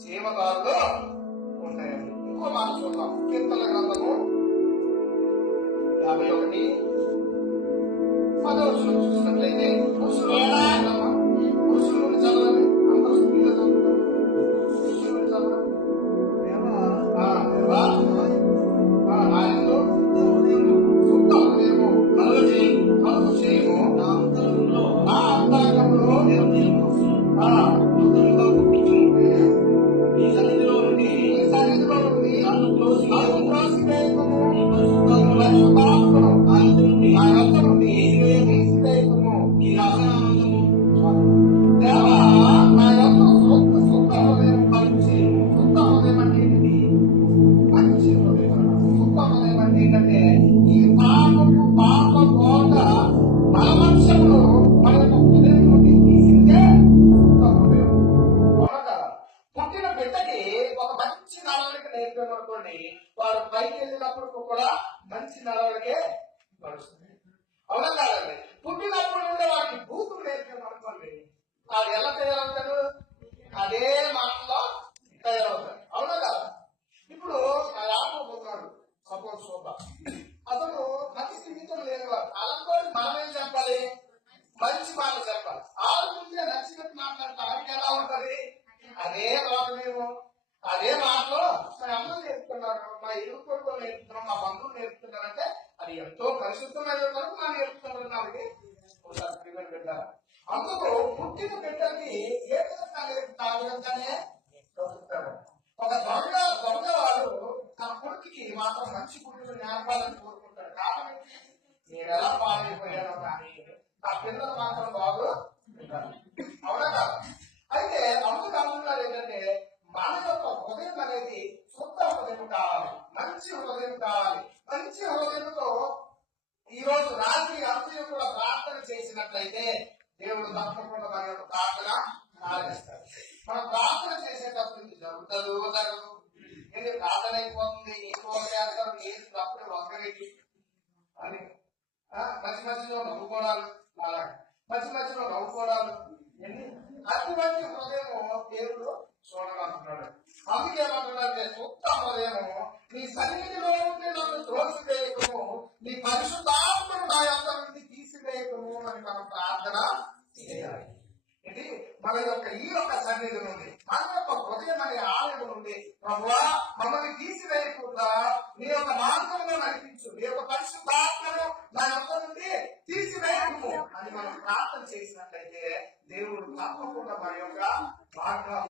చీమదారులు ఉంటాయని. ఇంకో మాట చూద్దాం. కీర్తన గ్రంథము 51 10వ వచనం చూసినట్లయితే పురుషులు చదవండి, అందరూ స్త్రీలు చదువుతారు. పురుషులు చదవండి. ఆయనలో శుద్ధ హృదయము కలుగు చేయము, నా అంతరంగంలో ఈ సన్నిధిలో నుండి నన్ను త్రోసివేయకుము, నా యొద్ద నుండి తీసివేయకుము. ఈ రాజనామము దేవా, నా యొక్క శుద్ధ హృదయం కలుగు చేయము. శుద్ధ హృదయం అంటే ఏంటి? మంచి హృదయం. శుద్ధ హృదయం అంటే ఏంటంటే ఈ పాప బోధ బలవంశంలో మన యొక్క హృదయం నుండి తీసిందే శుద్ధ హృదయం. పుట్టిన బిడ్డకి ఒక మంచి నడవడిక నేర్పామనుకోండి, వారు పైకి వెళ్ళినప్పుడు కూడా మంచి నడవడికే నడుస్తుంది. అవునా కాదండి? పుట్టినప్పుడు నుండి వారికి బూతులు నేర్పామనుకోండి, వాడు ఎలా తయారవుతాడు? అదే మాటలో తయారవుతాడు. అవునా కాదు? ఇప్పుడు నా యాకోబు ఉన్నాడు, సపోజ్ చూద్దాం. అతను మంచి జీవితం లేనివాడు. అలాంటి మనమేం చెప్పాలి? మంచి మాట చెప్పాలి. ఆడుకుంటే నచ్చినట్టు మాట్లాడితే ఆడికి ఎలా ఉంటది? అదే రోగమేమో. అదే మాటలో మా అమ్మ నేర్పుతున్నారు, మా ఇరుగు కొడుకు నేర్పుతున్నాం, మా బంధువులు నేర్పుతున్నారంటే అది ఎంతో పరిశుద్ధమైన వరకు మనం నేర్పుతున్నారు. దానికి పెట్టారు. అందుకు పుట్టిన బిడ్డకి ఏ విధంగా నేర్పుతానే చదువుతారు. ఒక దొంగవాడు తన కొడుకుకి మాత్రం మంచి పుట్టుకు నేర్పాలని కోరుకుంటాడు. కాబట్టి నేను ఎలా పాడైపోయానో కానీ నా పిల్లలు మాత్రం బాగు. అవునా కాదు? అయితే అందుకు అంటున్నారు ఏంటంటే మన యొక్క హృదయం అనేది శుద్ధ హృదయం కావాలి, మంచి హృదయం కావాలి. మంచి హృదయంతో ఈ రోజు రాత్రి అందరూ కూడా ప్రార్థన చేసినట్లయితే దేవుడు తప్పకుండా మన యొక్క ప్రార్థన ఆలకిస్తాడు. మనం ప్రార్థన చేసేటప్పుడు ఇది జరుగుతుందో జరగదు, ఇది ప్రార్థన అయిపోతుంది, చేస్తారు, ఏది తప్పుడు వంకరెడ్డి అని మధ్య మధ్యలో నవ్వుకోవడాలు, అలాగే మధ్య మధ్యలో నవ్వుకోవడాలు, అటువంటి హృదయము దేవుడు చూడాలంటున్నాడు. అందుకేమంటున్నారంటే శుద్ధ హృదయము నీ సన్నిధిలో ఉంటే నన్ను త్రోసివేయకము, నీ పరిశుద్ధాత్మను నా యొక్క నుండి తీసివేయకము అని మనం ప్రార్థన చేయాలి. ఇది మన యొక్క ఈ యొక్క సన్నిధి నుండి, మన యొక్క హృదయం అనే ఆలయం నుండి ప్రభువా మమ్మల్ని తీసివేయకుండా నీ యొక్క మార్గంలో నడిపించు, నీ యొక్క పరిశుద్ధాత్మను నా యొక్క నుండి తీసివేయకము అని మనం ప్రార్థన చేసినట్లయితే దేవుడు తప్పకుండా మన యొక్క మార్గం